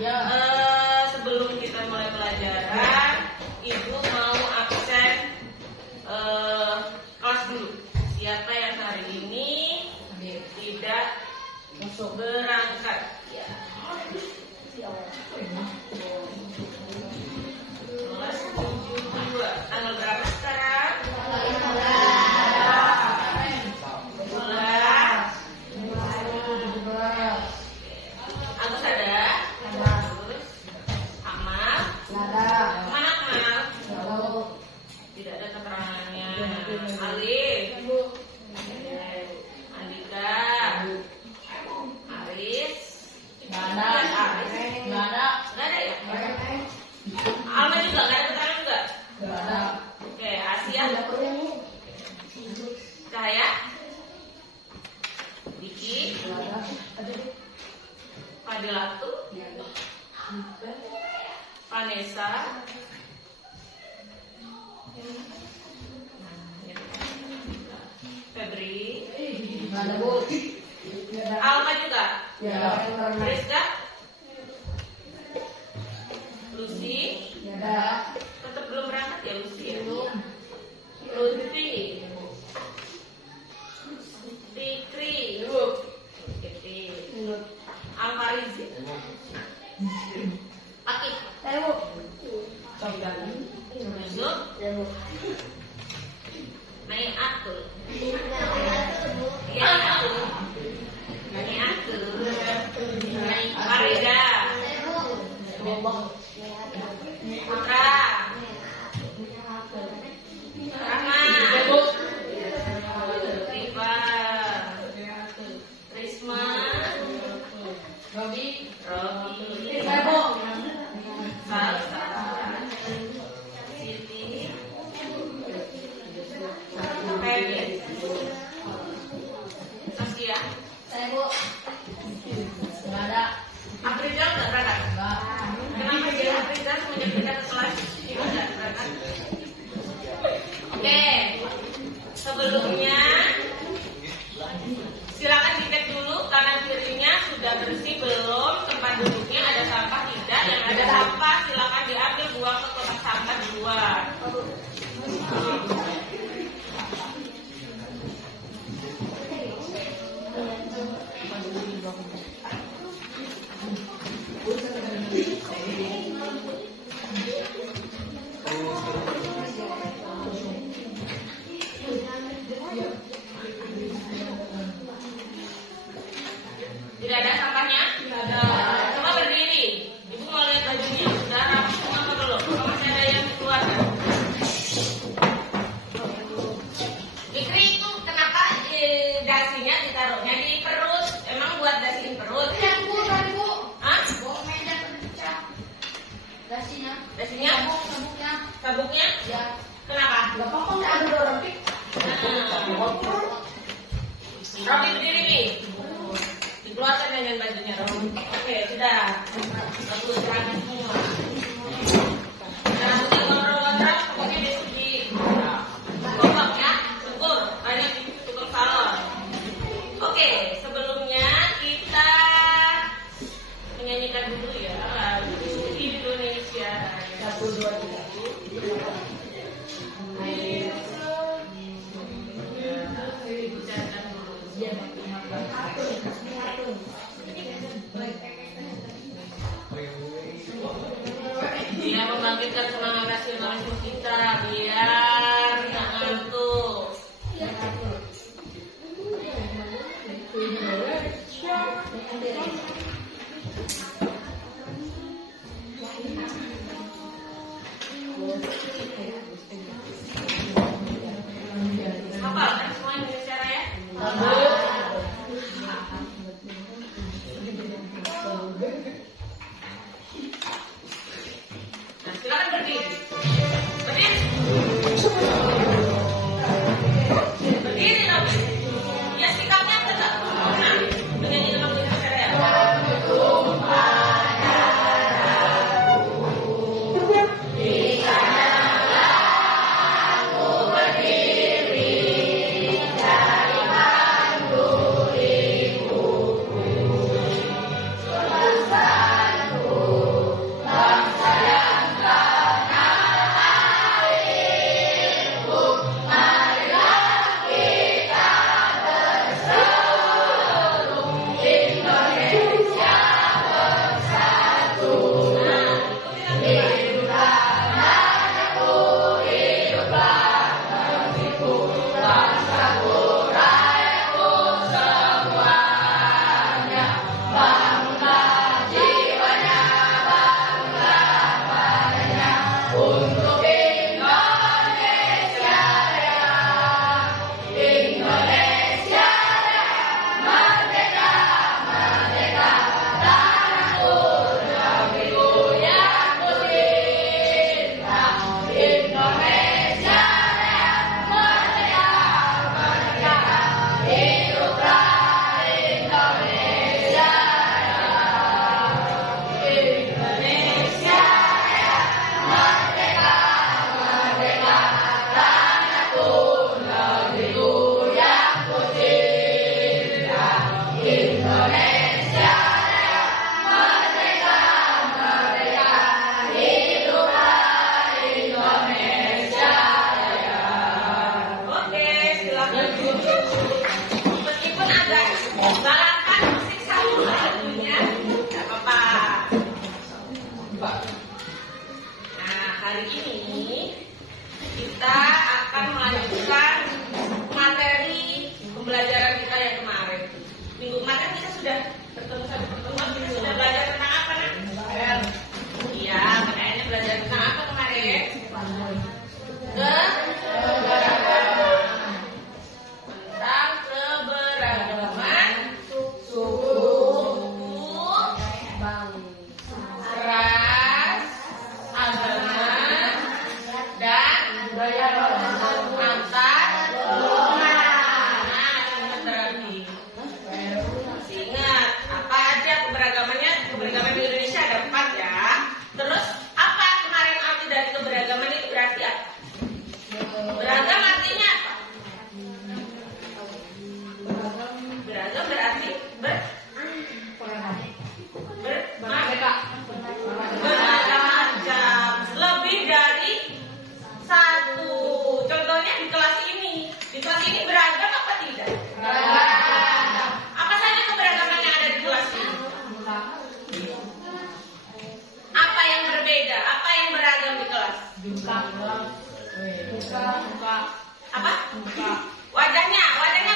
Ya. Sebelum kita mulai pelajaran, Ibu mau absen kelas dulu. Siapa yang hari ini tidak berangkat? Ya. Kelas 72. Tanggal berapa sekarang? 12. Agus ada? Terus Amal? Mana Amal? Tidak ada keterangannya. Alif? Andika? Aris? Nggak ada. Nggak ada. Nggak ada ya? Alma juga nggak ada keterangan juga? Nggak ada. Oke, Asia? Cahaya? Diki? Fadilatu? Vanessa? Febri? Nggak ada, Bu. Alma juga? Ya. Rizka? Lucy? Nggak ada. Tetap belum berangkat ya Lucy ya? Lutfi? Fikri? Fikri? Alfarizi? Akif? Yusuf? Naiatul? Iya Naiatul? Naiatul? Farida? Putra? Rahman? Rifa? Risma? Robi. Salsa? Siti? Feby? Saskia? Nggak ada. Afrizal nggak berangkat? Nggak. Kenapa sih Afrizal semenjak pindah ke kelas nggak berangkat? Oke, sebelumnya silakan dicek dulu kanan kirinya sudah bersih belum, tempat duduknya ada sampah tidak, yang ada sampah silakan diambil buang ke kotak sampah di luar. Tidak ada sampahnya? Tidak ada. Coba berdiri. Ibu mau lihat bajunya. Sudah rapi semua atau belum? Kalau masih ada yang dikeluarkan. Fikri itu kenapa dasinya ditaruhnya di perut? Emang buat dasiin perut? Hah? Dasinya? Sabuknya? Ya. Kenapa? Nggak apa-apa, nggak ada orang pik. Robi berdiri nih. Dikeluarkan dengan bajunya Robi. Oke, sudah. Bagus, rapi semua. Rambutnya gondrong-gondrong, pokoknya dicuci. Gosok ya, syukur. Banyak tukang salon. Oke, sebelumnya kita menyanyikan dulu ya lagu Indonesia. 1, 2, 3. Dia membangkitkan semangat nasionalisme kita biar nggak ngantuk. Hafal kan semua Indonesia Raya? Nah, silakan berdiri. akan melanjutkan materi pembelajaran kita yang kemarin. Minggu kemarin kita sudah bertemu satu pertemuan, kita sudah belajar tentang apa, Nak? Iya, PKN-nya belajar tentang apa kemarin? Tentang keberagaman suku, ras, agama, dan budaya antar golongan. Nah, ingat berarti. Masih ingat apa aja keberagamannya? Keberagaman di Indonesia ada 4 ya. Terus apa kemarin arti dari keberagaman itu berarti apa? Beragam artinya apa? Beragam berarti bermacam-macam, lebih dari satu. Contohnya di kelas ini. Di kelas ini beragam apa tidak? Beragam. Apa saja keberagaman yang ada di kelas ini? Apa yang berbeda? Apa yang beragam di kelas? Apa? Wajahnya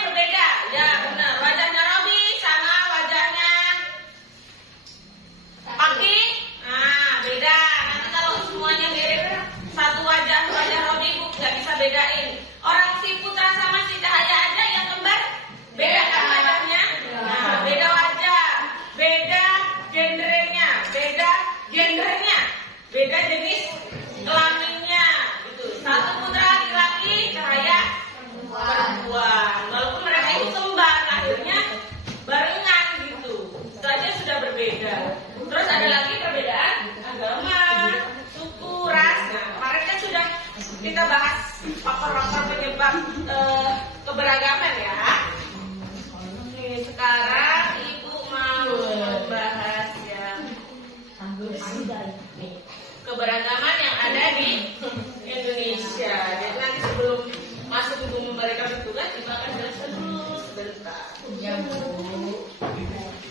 berbeda. Ya benar. Wajahnya Robi sama wajahnya Paki. Nah, beda. Nanti kalau semuanya mirip satu wajah Robi, Bu nggak bisa bedain. Orang si Putra sama si Cahaya aja yang kembar beda kan wajahnya? Nah, beda wajah, beda gendernya, beda jenis kelaminnya. Gitu. Satu putra laki-laki, Cahaya perempuan. Walaupun mereka itu kembar, lahirnya barengan gitu. Itu aja sudah berbeda. Terus ada lagi perbedaan agama, suku, ras. Nah, kemarin kan sudah kita bahas faktor-faktor penyebab keberagaman ya. Oke, sekarang Ibu mau membahas yang keberagaman yang ada di Indonesia. Jadi nanti sebelum masuk Ibu memberikan tugas, Ibu akan jelaskan dulu sebentar.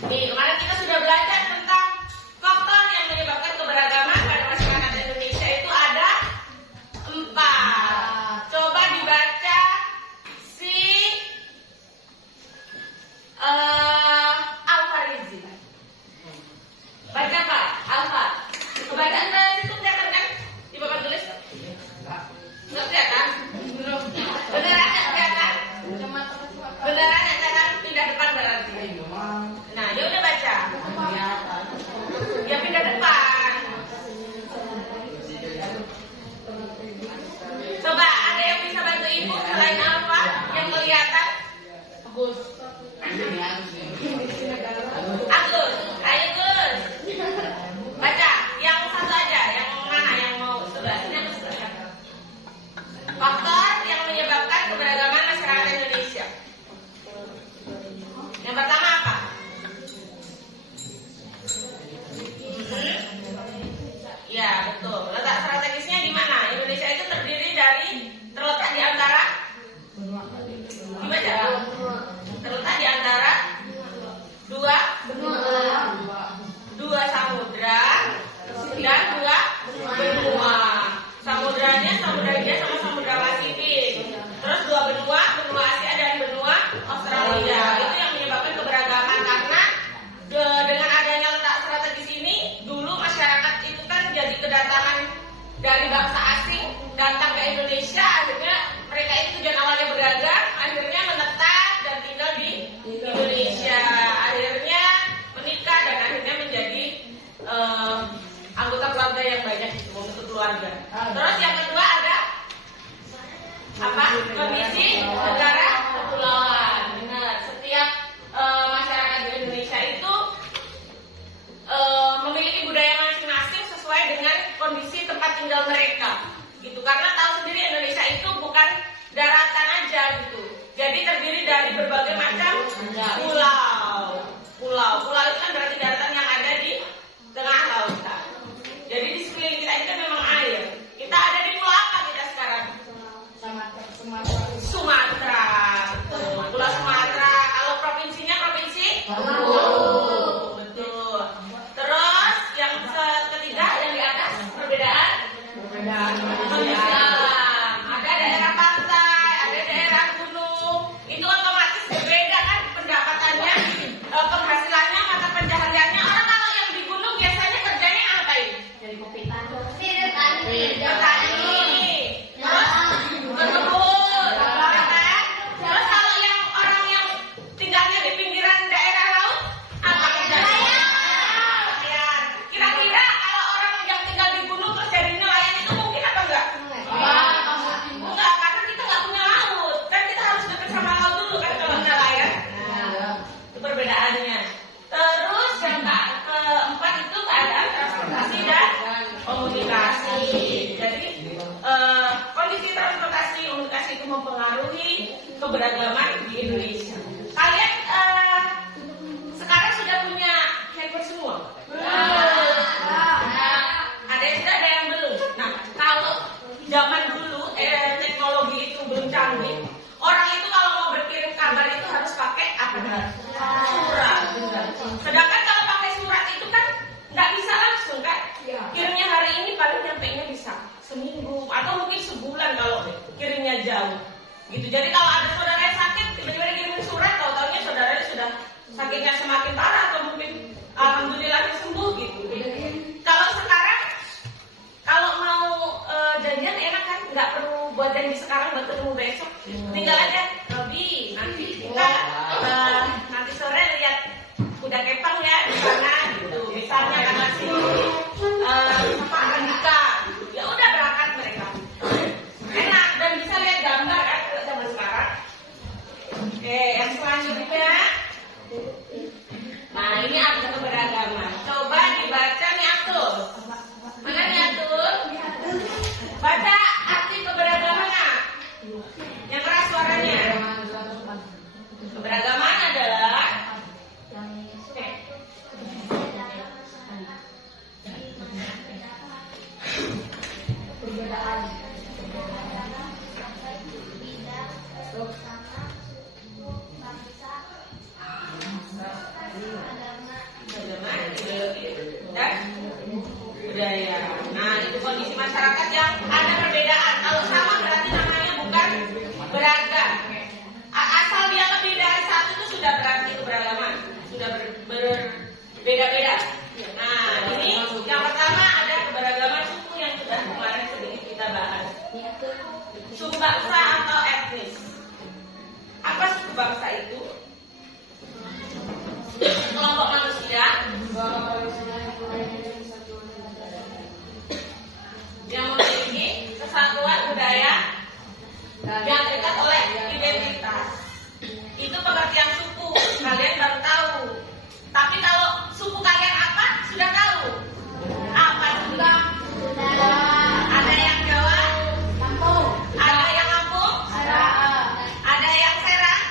Nih, kemarin kita sudah belajar tentang faktor yang menyebabkan keberagaman pada masyarakat Indonesia itu ada 4. Coba dibaca si Al-Farizi. Baca Pak, Alfa. Kebacaan dari situ kelihatan kan? Di papan tulis? Nggak kelihatan? Beneran nggak kelihatan? Beneran nggak kelihatan? Pindah depan berarti. Nah, dia udah baca. Ya pindah depan. Coba ada yang bisa bantu Ibu selain Alfa yang kelihatan? Agus. Ayo Gus. Baca, yang satu aja, yang mana yang mau sebelah sini atau sebelah sana? Faktor yang menyebabkan keberagaman masyarakat Indonesia. Yang pertama apa? Ya betul. Letak strategisnya di mana? Indonesia itu terdiri dari terletak di antara. Dibaca. Terletak di antara dua samudra dan 2 benua. Samudranya Samudra Hindia sama Samudra Pasifik. Terus 2 benua Asia dan benua Australia. Itu yang menyebabkan keberagaman karena dengan adanya letak strategis ini, dulu masyarakat itu kan jadi kedatangan dari bangsa asing datang ke Indonesia. Akhirnya mereka itu tujuan awalnya berdagang, akhirnya menetap dan tinggal di Indonesia. Akhirnya menikah dan akhirnya menjadi anggota keluarga yang banyak itu, membentuk keluarga. Terus yang kedua ada apa? Kondisi negara kepulauan. Benar. Setiap masyarakat di Indonesia itu memiliki budaya masing-masing sesuai dengan kondisi tempat tinggal mereka. Gitu. Karena tahu sendiri Indonesia itu bukan daratan aja gitu. Jadi terdiri dari berbagai macam pulau. Pulau itu kan berarti daratan yang ada di tengah lautan. Jadi di sekeliling kita itu memang air. Kita ada di pulau apa kita sekarang? Sumatera. Pulau Sumatera. Kalau provinsinya provinsi? Betul. Terus yang ketiga yang di atas perbedaan? Ada daerah pantai. keberagaman di Indonesia. Kalian sekarang sudah punya handphone semua? Ada yang sudah, ada yang belum. Nah, kalau zaman dulu teknologi itu belum canggih, orang itu kalau mau berkirim kabar itu harus pakai apa? Surat. Sedangkan kalau pakai surat itu kan nggak bisa langsung kan? Kirimnya hari ini paling nyampainya bisa seminggu atau mungkin sebulan kalau kirimnya jauh. Gitu. Jadi kalau ada saudara yang sakit tiba-tiba dikirimin surat, tahu-taunya saudaranya sudah sakitnya semakin parah atau mungkin alhamdulillah sembuh gitu. Kalau sekarang kalau mau janjian enak kan, nggak perlu buat janji sekarang buat ketemu besok. Tinggal aja, Robi, nanti kita nanti sore lihat kuda kepang ya di sana gitu. Misalnya kan masih Pak Andika, ya udah berangkat mereka. Enak dan bisa lihat gambar kan kalau zaman sekarang. Oke, yang selanjutnya. Nah, ini arti keberagaman. Coba dibaca nih Abdul. Mana nih Abdul? Baca arti keberagaman. Yang keras suaranya. Keberagaman adalah budaya. Nah, itu kondisi masyarakat yang ada perbedaan. Kalau sama berarti namanya bukan beragam. Asal dia lebih dari satu itu sudah berarti keberagaman, sudah berbeda-beda. Nah, ini yang pertama ada keberagaman suku yang sudah kemarin sedikit kita bahas. Suku bangsa atau etnis. Apa suku bangsa itu? Kelompok manusia yang memiliki kesatuan budaya yang dekat oleh identitas. Itu pengertian suku, kalian baru tahu. Tapi kalau suku kalian apa? Sudah tahu. Apa sudah? Ada yang Jawa, ada yang Lampung, ada yang Serang,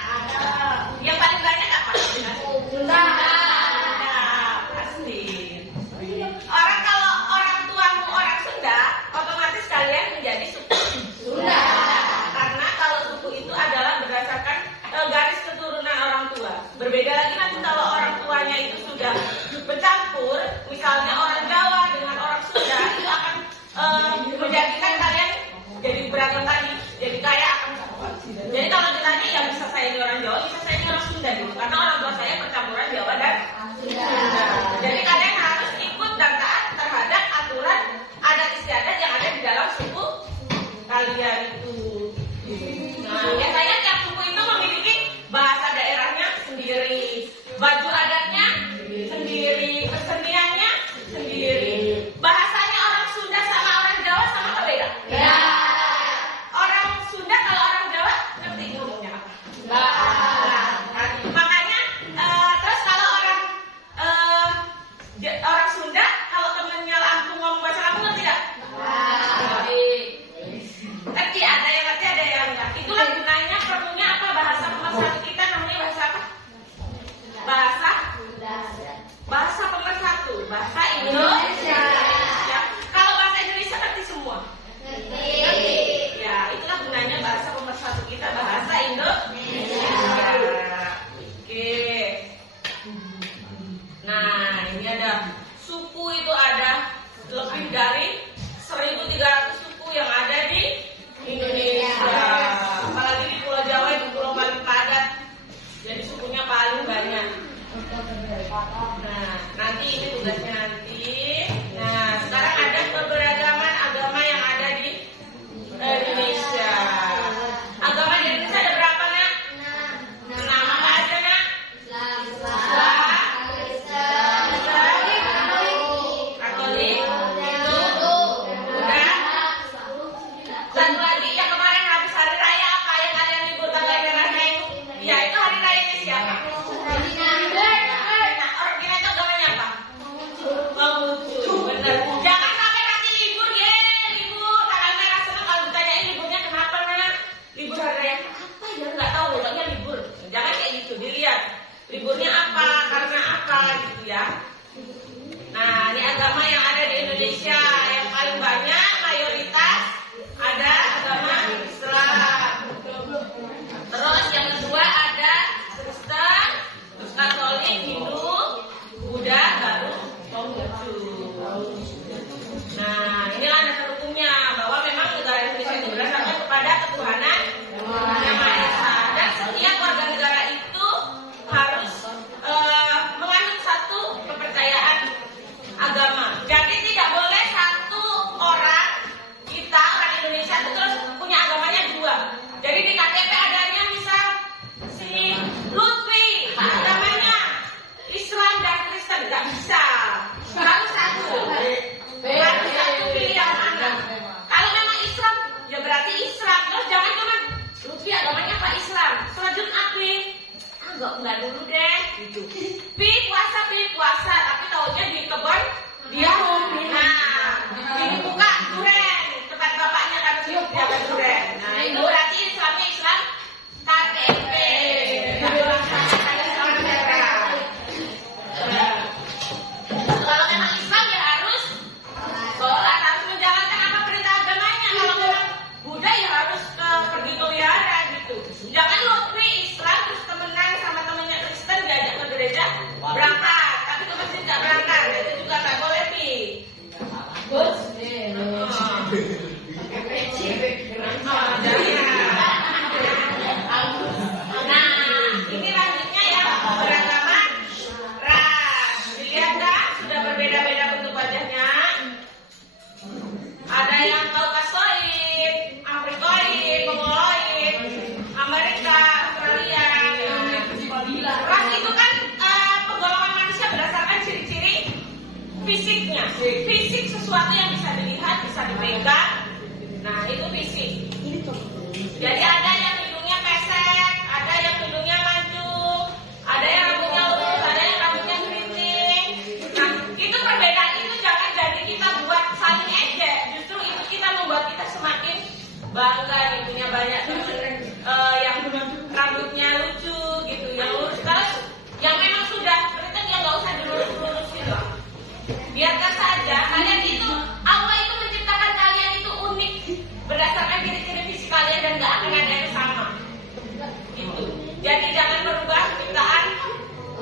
Fisik sesuatu yang bisa dilihat, bisa dipegang. Nah, itu fisik. Jadi ada yang hidungnya pesek, ada yang hidungnya mancung, ada yang rambutnya lurus, ada yang rambutnya keriting. Nah, itu perbedaan itu jangan jadi kita buat saling ejek. Justru itu kita membuat kita semakin bangga nih punya banyak teman yang rambutnya lucu gitu, yang lurus. Terus yang memang sudah keriting ya nggak usah dilurus-lurusin lah. Biarkan saja kalian itu, Allah itu menciptakan kalian itu unik berdasarkan ciri-ciri fisik kalian dan gak akan ada yang sama. Gitu. Jadi jangan merubah ciptaan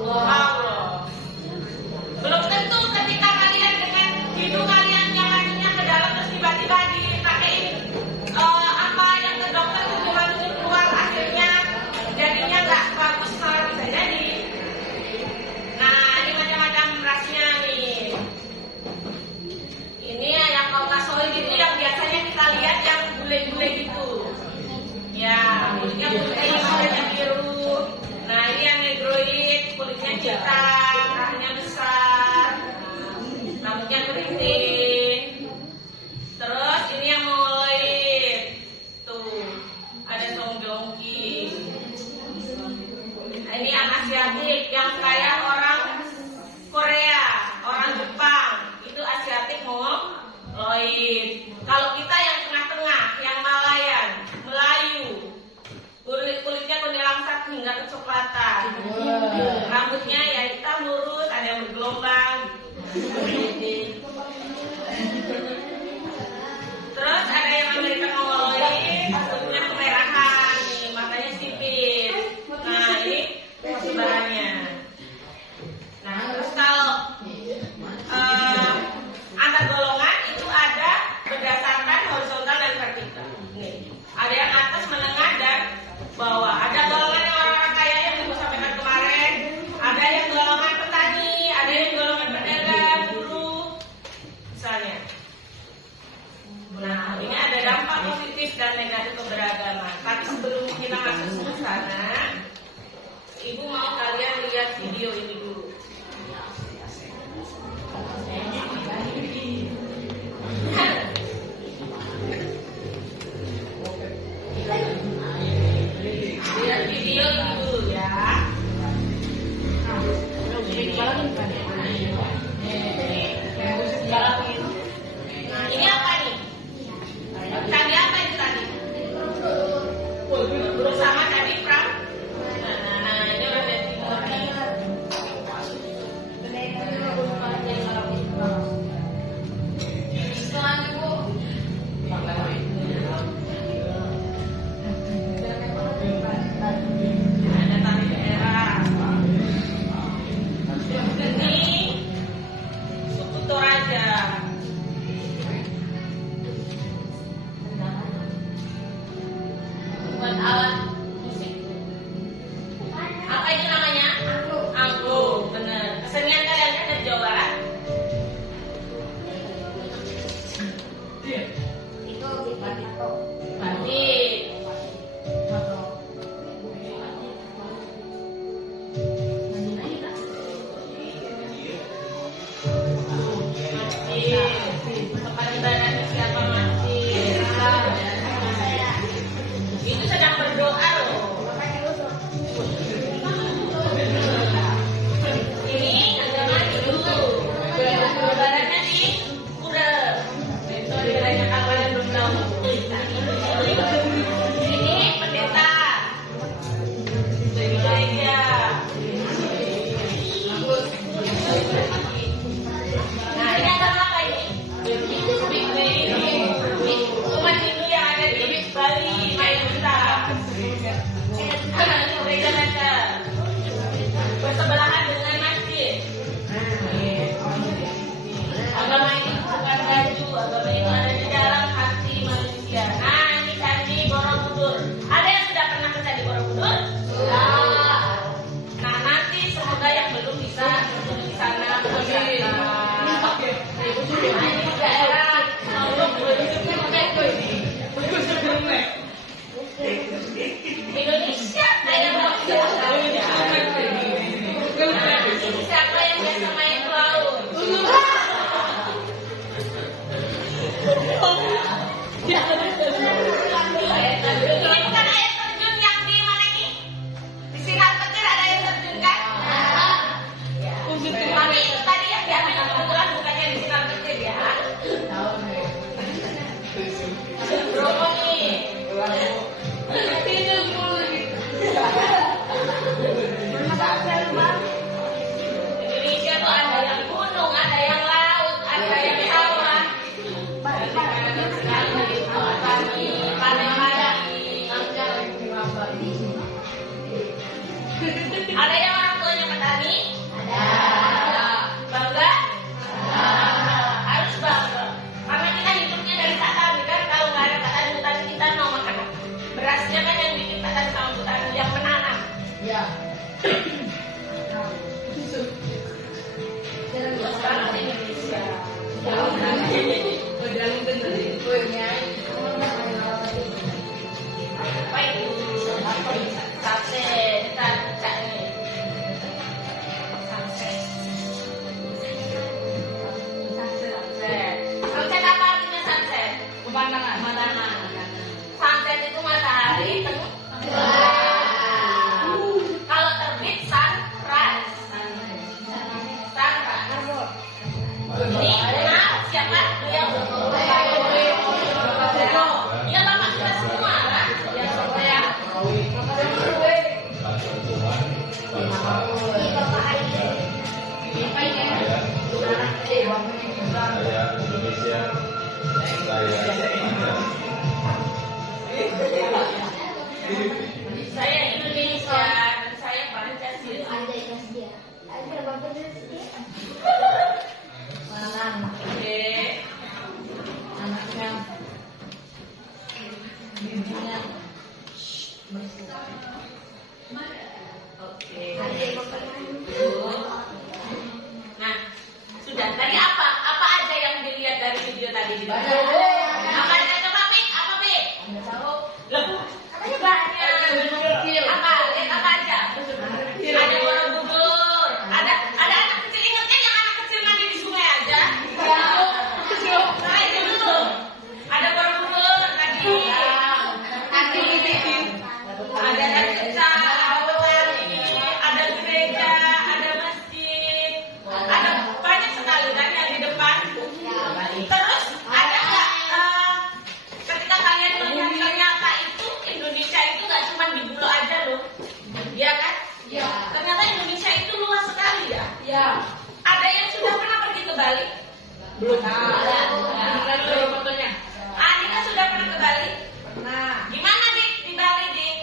Allah. Belum tentu ketika kalian dengan hidung kalian yang lakinya ke dalam terus tiba-tiba dipakein apa yang ke dokter cuma keluar akhirnya jadinya nggak bagus, malah bisa jadi. Nah, ini macam-macam rasnya nih. Ini yang kaukasoid itu yang biasanya kita lihat yang bule-bule gitu. Ya, kulitnya putih, matanya biru. Nah, ini yang negroid, kulitnya hitam, rahangnya besar, rambutnya keriting. Terus ini yang mongoloid. Tuh, ada songjongki. Ini yang Asiatik, yang kayak orang Korea, orang Jepang. Itu Asiatik mongoloid. Kalau kita yang tengah-tengah, yang Malayan, Melayu, kulitnya kuning langsat hingga kecoklatan. Rambutnya ya hitam lurus, ada yang bergelombang. Terus ada yang Amerika mongoloid, kulitnya kemerahan, nih, matanya sipit. Nah, ini sebarannya. Nah, terus kalau antar golongan itu ada berdasarkan horizontal dan vertikal. Nih, ada yang atas, menengah, dan bawah. Ada golongan yang orang-orang kaya yang ibu sampaikan kemarin. Ada yang golongan petani, ada yang golongan pedagang, buruh, misalnya. Nah, ini ada dampak positif dan negatif keberagaman. Tapi sebelum kita masuk ke sana, ibu mau kalian lihat video ini dulu. Lihat video ini dulu ya. Nah, ini apa nih? Tadi apa itu tadi? Burung sama tadi Pram. Nah, ini udah dari timur nih. Ada tari daerah. Ini suku Toraja. Buat alat musik. Apa itu namanya? Angklung, bener. Kesenian kalian kan dari Jawa Barat? Itu batik. Batik. Tempat ibadahnya siapa masjid? Itu sedang berdoa Sunset apa artinya sunset? Pemandangan. Sunset itu matahari tengah. Kalau terbit sunrise. Sunrise. Ini kenal siapa? Beliau. Dia bapak kita semua kan? Ya saya. Saya Indonesia dan saya Pancasila. Oke. Anaknya. Bibinya. Oke. Nah, sudah. Tadi apa? Apa aja yang dilihat dari video tadi? Apa aja? Coba Pik, apa Pik? Anda tahu? Loh, katanya banyak. Apa? Lihat apa aja? Ada Borobudur. Ada anak kecil, ingatnya yang anak kecil mandi di sungai aja. Nah, itu dulu. Ada Borobudur tadi. Ada Raksasa, ada Tari, ada gereja, ada masjid, ada banyak sekali kan yang di depan. Terus ada nggak ketika kalian melihat ternyata itu Indonesia itu nggak cuma di Bulu aja loh, ya kan? Ya. Ternyata Indonesia itu luas sekali ya. Ya. Ada yang sudah pernah pergi ke Bali? Belum. Ada. Belum fotonya. Andika sudah pernah ke Bali? Pernah. Gimana Dik di Bali Dik?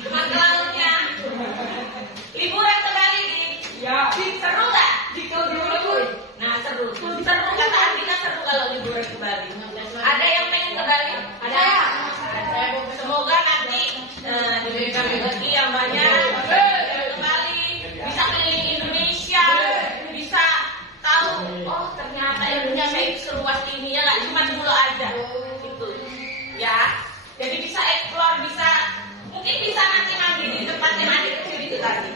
Cuma ke lautnya. Liburan ke Bali Dik? Ya. Seru nggak? Dulu. Nah seru. Seru kata Andika seru kalau liburan ke Bali. Ada yang pengen ke Bali? Ada. Semoga nanti diberikan rezeki yang banyak ke Bali, bisa keliling Indonesia, bisa tahu oh ternyata Indonesia itu seluas ini ya, nggak cuma dulu aja gitu ya. Jadi bisa explore, bisa mungkin bisa nanti ngambil di tempat yang ada kecil itu tadi.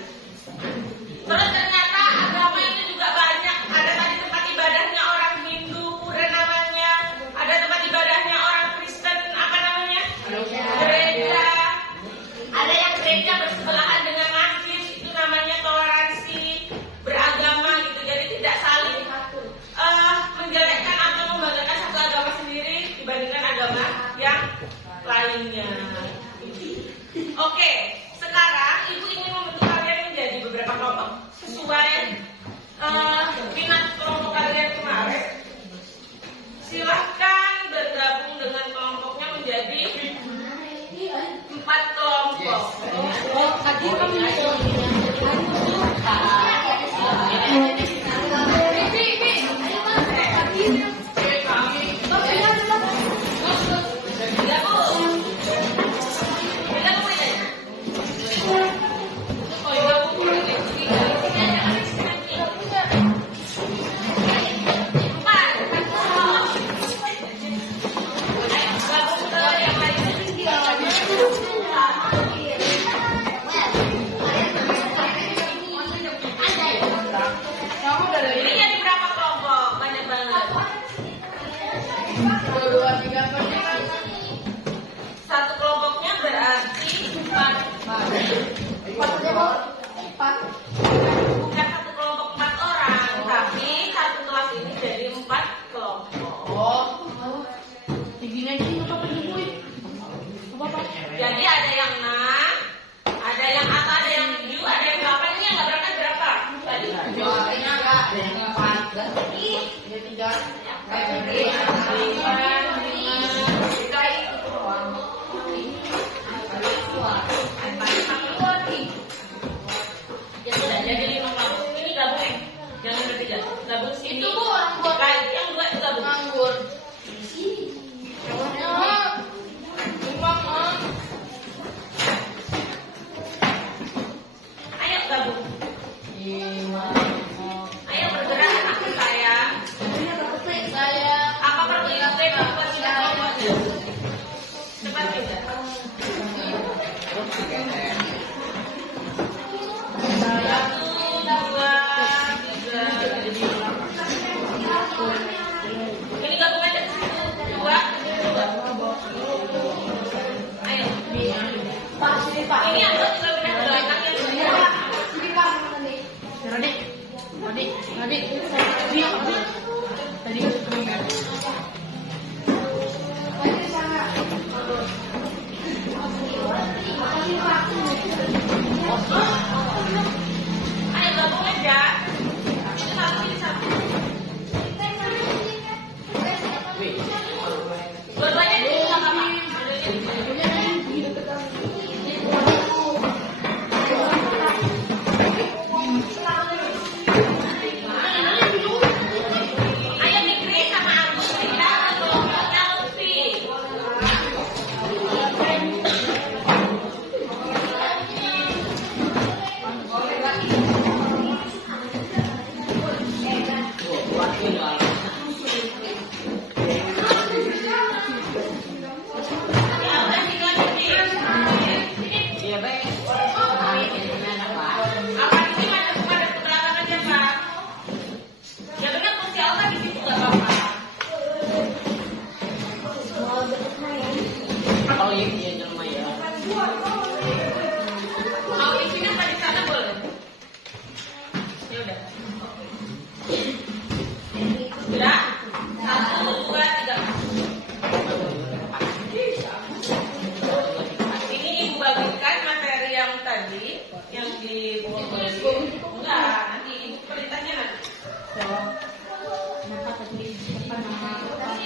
Terus ternyata agama itu juga banyak. Ada tadi tempat ibadahnya orang Hindu, pura namanya. Ada tempat ibadahnya orang Kristen, apa namanya? Gereja. Ada yang gereja bersebelahan dengan masjid, itu namanya toleransi beragama gitu. Jadi tidak saling menjelekkan atau membanggakan satu agama sendiri dibandingkan agama yang lainnya. Oke, sekarang ibu ingin membentuk kalian menjadi beberapa kelompok sesuai minat kelompok kalian kemarin. Silahkan bergabung dengan kelompoknya menjadi 4 kelompok. Ini jadi berapa kelompok? Banyak banget. 1 kelompoknya berarti 4. Bukan 1 kelompok 4 orang, tapi 1 kelas ini jadi 4 kelompok. Jadi ada yang 6, ada yang A, ada yang 7, ada yang 8. Ini yang nggak berangkat berapa? Tadi. Ya sudah, jadi 5 kelompok. Ini gabung, jangan bertiga. Gabung sini. Itu Bu, yang 2 itu gabung. Nganggur. Ayo gabung. Ayo bergerak anak saya.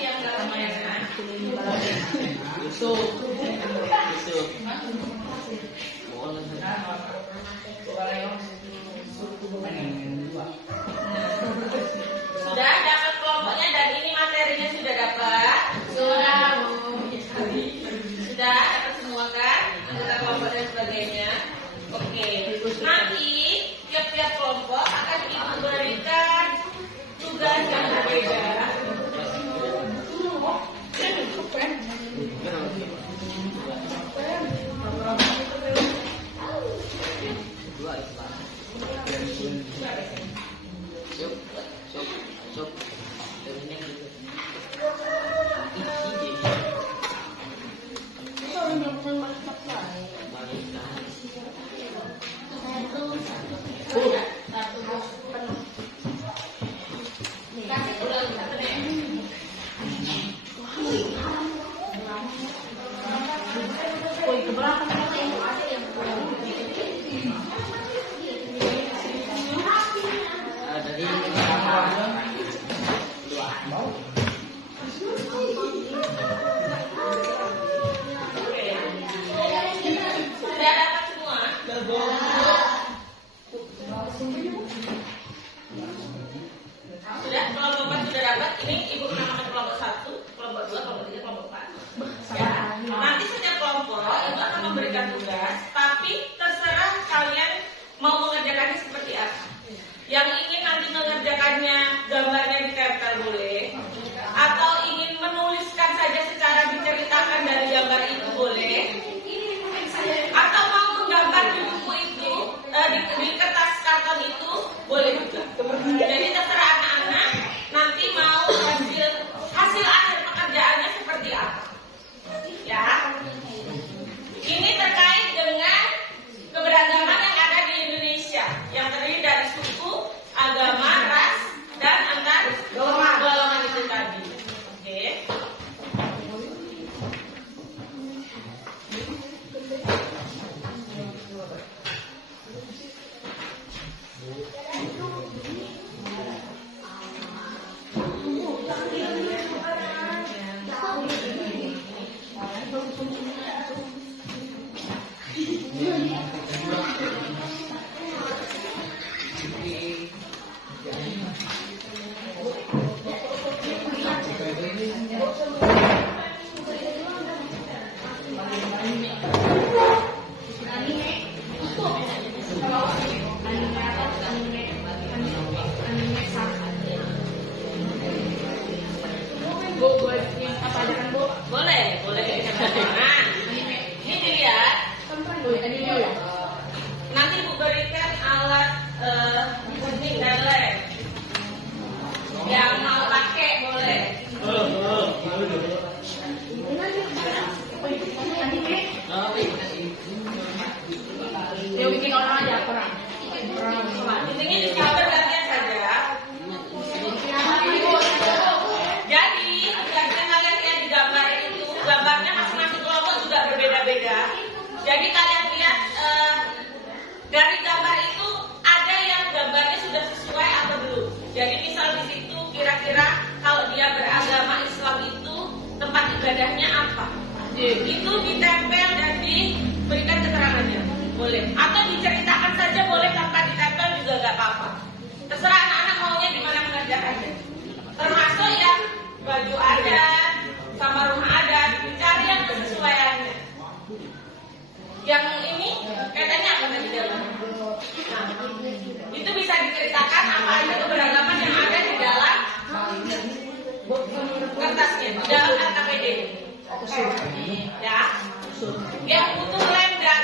yang nama yang sudah dapat kelompoknya dan ini materinya sudah dapat. Sudah dapat semua kan? Anggota kelompok dan sebagainya. Oke. Nanti tiap-tiap kelompok akan diberikan tugas yang berbeda. Sudah dapat semua? Sudah, kelompok 4 sudah dapat. Ini ibu menamakan kelompok 1, kelompok 2, kelompok 3, kelompok 4. Ya. Nanti setiap kelompok itu akan memberikan tugas, tapi terserah kalian mau mengerjakannya seperti apa. Yang ingin nanti mengerjakannya gambarnya ditempel boleh, atau ingin menuliskan saja secara diceritakan dari gambar itu boleh, atau mau menggambar di buku itu, di kertas karton itu boleh juga. Jadi terserah anak-anak nanti mau hasil akhir pekerjaannya seperti apa. Ya, ini terkait dengan keberagaman yang ada di Indonesia, yang terdiri dari suku, agama, ras, dan antar golongan itu tadi. Oke. Boleh. Nah, ini dilihat. Nanti Bu berikan alat gunting dan lem. Yang mau pakai boleh. Dia bikin orang aja kurang. Guntingnya dicoba gantian saja. Jadi, yang kalian lihat di gambar itu, gambarnya masing-masing kelompok juga berbeda-beda. Jadi kalian lihat dari gambar itu ada yang gambarnya sudah sesuai atau belum. Jadi misal di situ kira-kira kalau dia beragama Islam itu tempat ibadahnya apa? Itu ditempel dan diberikan keterangannya. Boleh. Atau diceritakan saja boleh tanpa ditempel juga gak apa-apa. Terserah anak-anak maunya gimana mengerjakannya. Termasuk yang baju adat sama rumah adat, cari yang kesesuaiannya. Yang ini katanya apa tadi dalam? Nah, itu bisa diceritakan apa aja keberagaman yang ada di dalam kertasnya, di dalam KTPD. Ya, yang butuh lem dan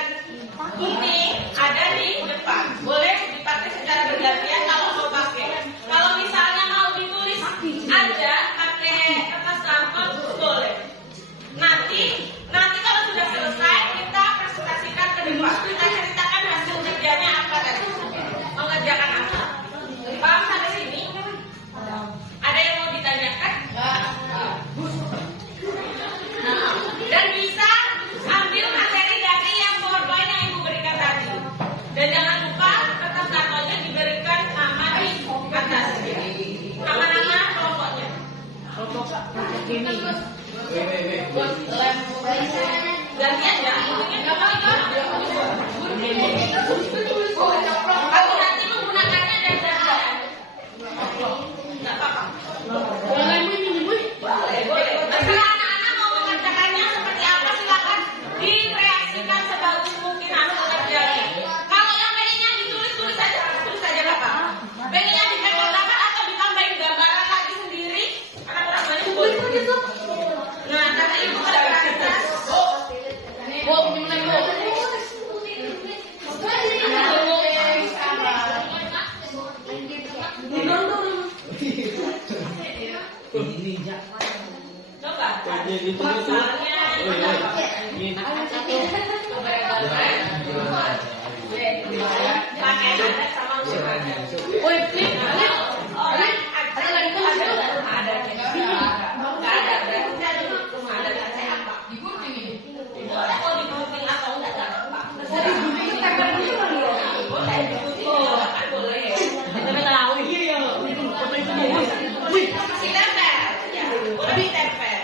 gunting ada di depan. Boleh dipakai secara bergantian kalau mau pakai. Kalau misalnya mau ditulis aja pakai kertas karton boleh. Nanti kalau sudah selesai kita presentasikan ke depan. Kita ceritakan hasil kerjanya apa tadi. Mengerjakan apa? Paham sampai sini? Ada yang mau ditanyakan? Dan bisa ambil materi dari yang PowerPoint yang Ibu berikan tadi. Dan jangan lupa kertas kartonnya diberikan Gini. Buat lem. Gantian ya. Mungkin gampang itu. Kalau nanti menggunakannya dan nggak apa-apa. Boleh ini, Bu. Boleh. Terserah anak-anak mau mengerjakannya seperti apa, silakan dikreasikan sebagus mungkin anak mengerjakannya. Kalau yang pengennya ditulis saja nggak apa. Pengennya digambarkan atau ditambahin gambaran lagi sendiri, anak orang banyak boleh. Nah, karena ibu ada kreativitas. Bu, gimana, Bu? Coba. Pasalnya pakai adat sama usia adat. Oh, ini Orang ada itu ada nggak ada berarti ada rumah adat kayak apa? Boleh kalau digunting atau enggak apa? Boleh digunting kan boleh. tapi tahu. Masih tempel, ya boleh ditempel.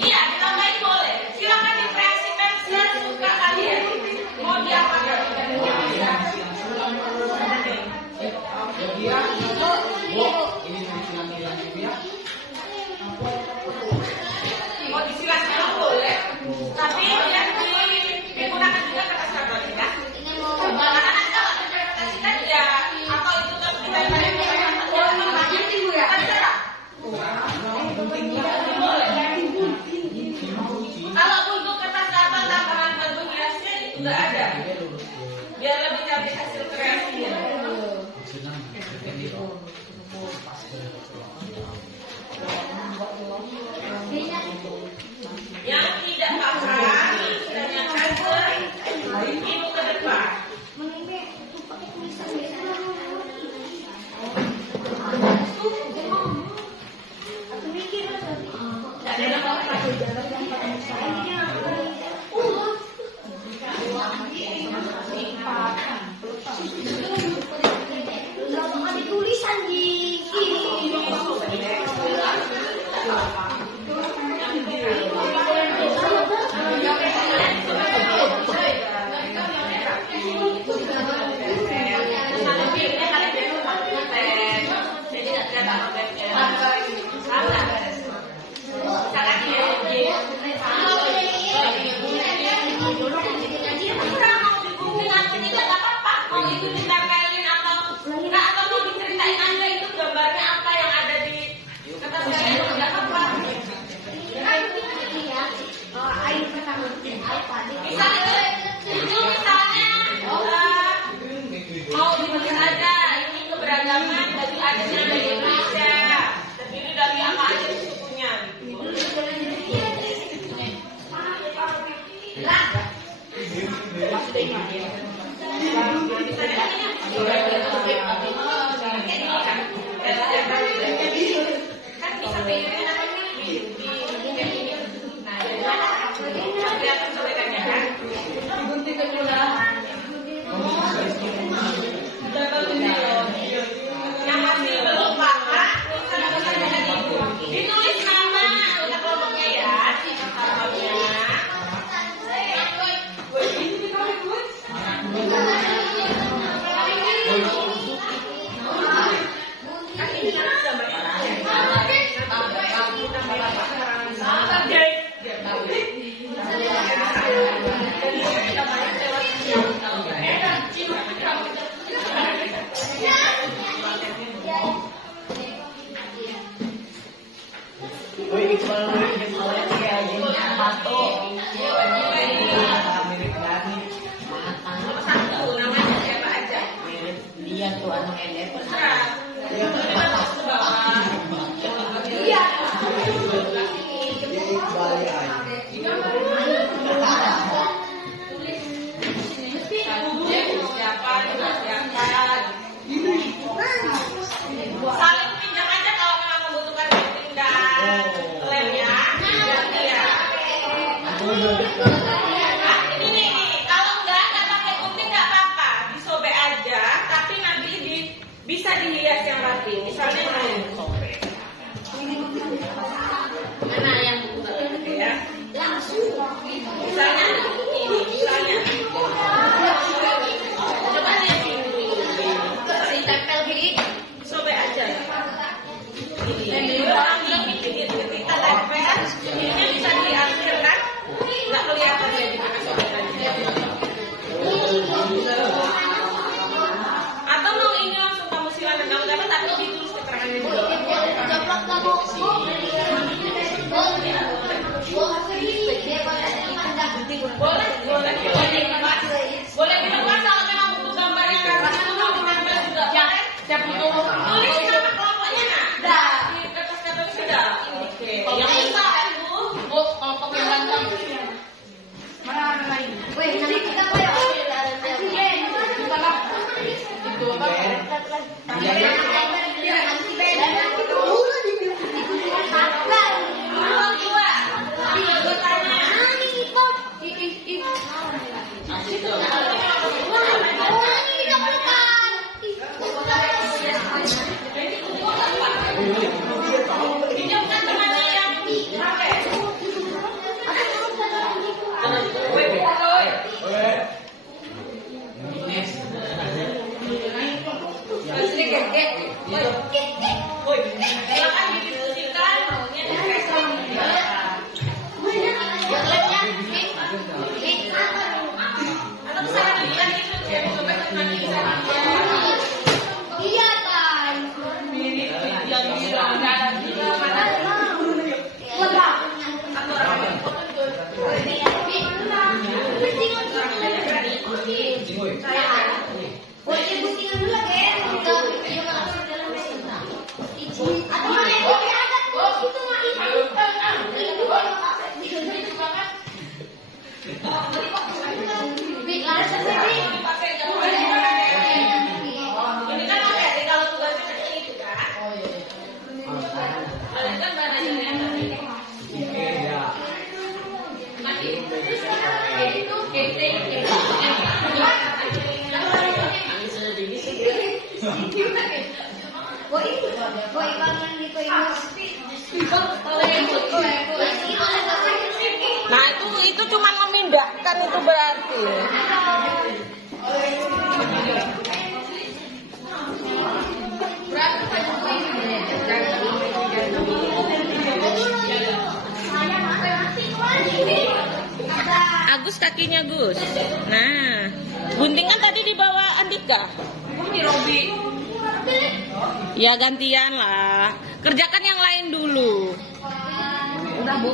Iya ditambahin boleh. Silakan dikreasikan sesuka kalian. Mau diapakan? Mau disilang-silang boleh, tapi yang digunakan juga kertas karton ya. Anak-anak kalau interpretasikan ya, atau itu terus ditempelin ke terserah. Kalau untuk kertas karton tambahan bentuk hiasnya itu nggak ada. Biar lebih cantik hasil kreasinya. Yang tidak paham tanyakan ke ibu ke depan. Ada tulisan di kiri. Mau ditulis aja ini keberagaman bagi adatnya di Indonesia, terdiri dari apa aja sukunya. Kan bisa pilih namanya di nah dari mana? Kelihatan corekannya kan? Yang masih belum paham, ditulis nama anggota kelompoknya ya, namanya. Kan ini kan gambar saling pinjam aja kalau memang membutuhkan printing dan lemnya. Ini nih, kalau nggak pakai gunting nggak apa-apa, disobek aja, tapi nanti bisa dihias yang rapi. Misalnya mau sobek. Nah itu cuma memindahkan itu berarti. Agus kakinya Gus. Nah, guntingan tadi dibawa Andika. Ini Robi. Ya gantian lah. Kerjakan yang lain dulu. Udah Bu.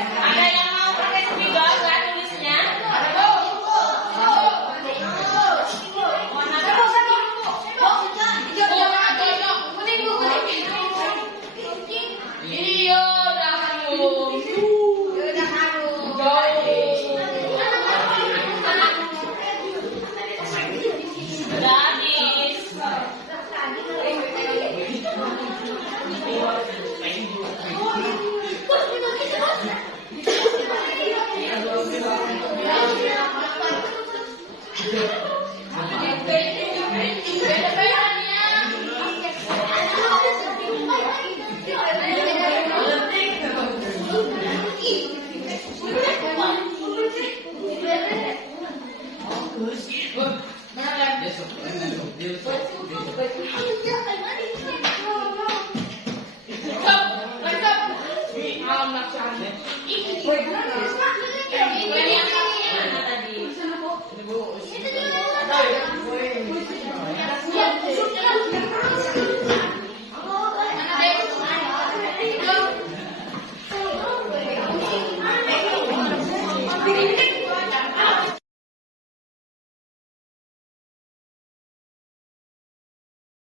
Ada yang mau pakai spidol nggak tulisnya? Malam laksana. Yang kakinya mana tadi? Ini Bu.